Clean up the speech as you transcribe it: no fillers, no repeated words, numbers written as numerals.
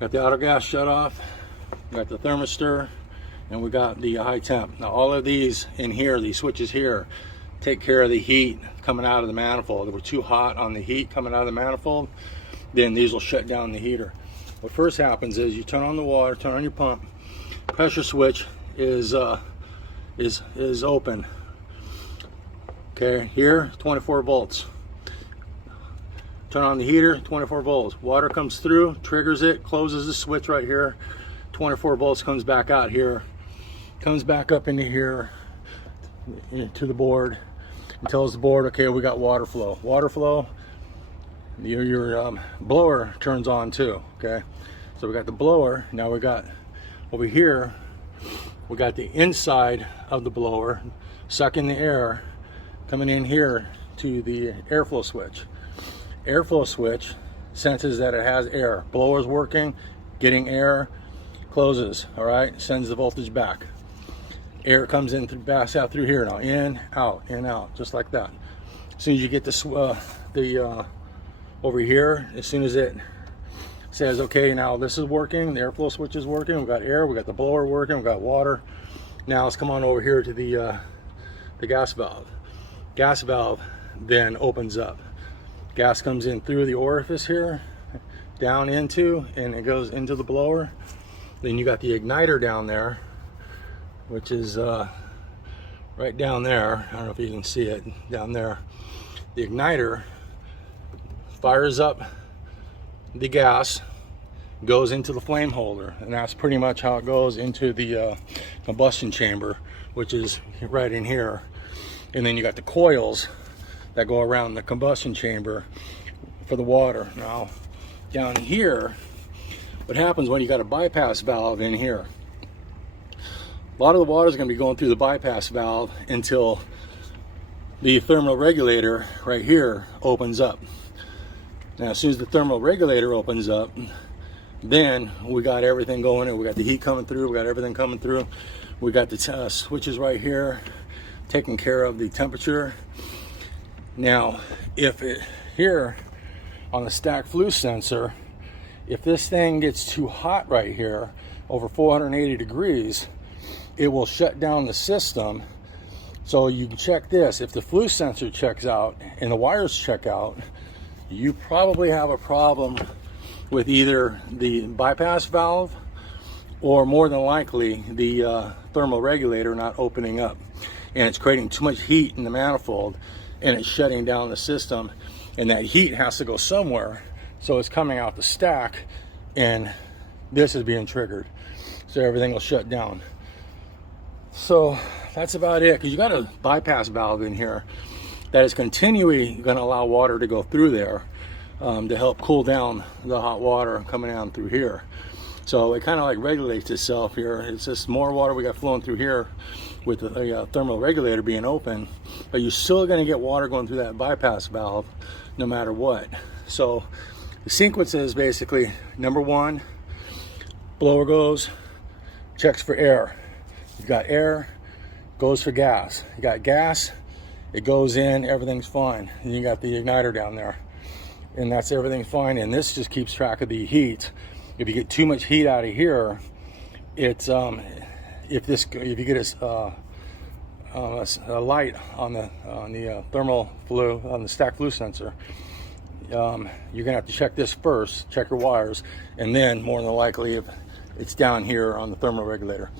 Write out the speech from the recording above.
Got the auto gas shut off, got the thermistor, and we got the high temp. Now all of these in here, these switches here, take care of the heat coming out of the manifold. If we're too hot on the heat coming out of the manifold, then these will shut down the heater. What first happens is you turn on the water, turn on your pump, pressure switch is open. Okay, here 24 volts. Turn on the heater, 24 volts. Water comes through, triggers it, closes the switch right here. 24 volts comes back out here, comes back up into here, into the board, and tells the board, okay, we got water flow. Water flow, your blower turns on too, okay? So we got the blower, now we got over here, we got the inside of the blower sucking the air, coming in here to the airflow switch. Airflow switch senses that it has air. Blower's working, getting air, closes, all right, sends the voltage back. Air comes in through, pass out through here now, in, out, just like that. As soon as you get this, over here, as soon as it says, okay, now this is working, the airflow switch is working, we got air, we got the blower working, we got water. Now let's come on over here to the gas valve. Gas valve then opens up. Gas comes in through the orifice here, down into, and it goes into the blower. Then you got the igniter down there, which is right down there. I don't know if you can see it down there. The igniter fires up the gas, goes into the flame holder, and that's pretty much how it goes into the combustion chamber, which is right in here. And then you got the coils that go around the combustion chamber for the water. Now down here, what happens when you got a bypass valve in here, a lot of the water is going to be going through the bypass valve until the thermal regulator right here opens up. Now as soon as the thermal regulator opens up, then we got everything going in. We got the heat coming through, we got everything coming through, we got the switches right here taking care of the temperature. Now, if it here on the stack flue sensor, if this thing gets too hot right here, over 480 degrees, it will shut down the system. So you can check this. If the flue sensor checks out and the wires check out, you probably have a problem with either the bypass valve or more than likely the thermal regulator not opening up. And it's creating too much heat in the manifold, and it's shutting down the system, and that heat has to go somewhere, so it's coming out the stack, and this is being triggered, so everything will shut down. So that's about it, because you got a bypass valve in here that is continually going to allow water to go through there to help cool down the hot water coming down through here. So it kind of like regulates itself here. It's just more water we got flowing through here with the thermal regulator being open, but you're still going to get water going through that bypass valve no matter what. So the sequence is basically, number one, blower goes, checks for air. You've got air, goes for gas. You got gas, it goes in, everything's fine. And you got the igniter down there, and that's everything fine. And this just keeps track of the heat. If you get too much heat out of here, it's if you get a light on the thermal flue, on the stack flue sensor, you're gonna have to check this first, check your wires, and then more than likely if it's down here on the thermal regulator.